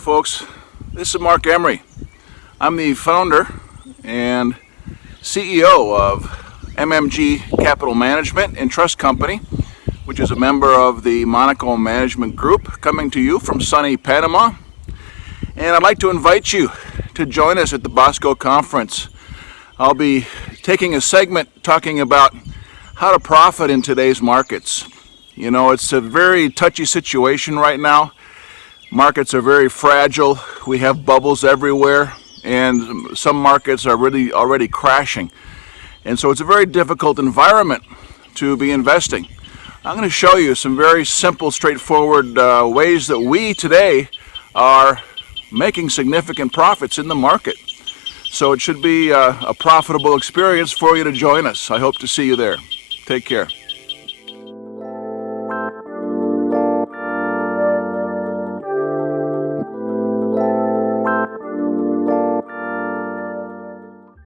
folks, this is Mark-Emery. I'm the founder and CEO of MMG Capital Management and Trust Company, which is a member of the MONACO Management Group, coming to you from sunny Panama. And I'd like to invite you to join us at the Bosco conference. I'll be taking a segment talking about how to profit in today's markets. You know, it's a very touchy situation right now. Markets are very fragile. We have bubbles everywhere, and some markets are really already crashing. And so it's a very difficult environment to be investing. I'm going to show you some very simple, straightforward ways that we today are making significant profits in the market. So it should be a profitable experience for you to join us. I hope to see you there. Take care.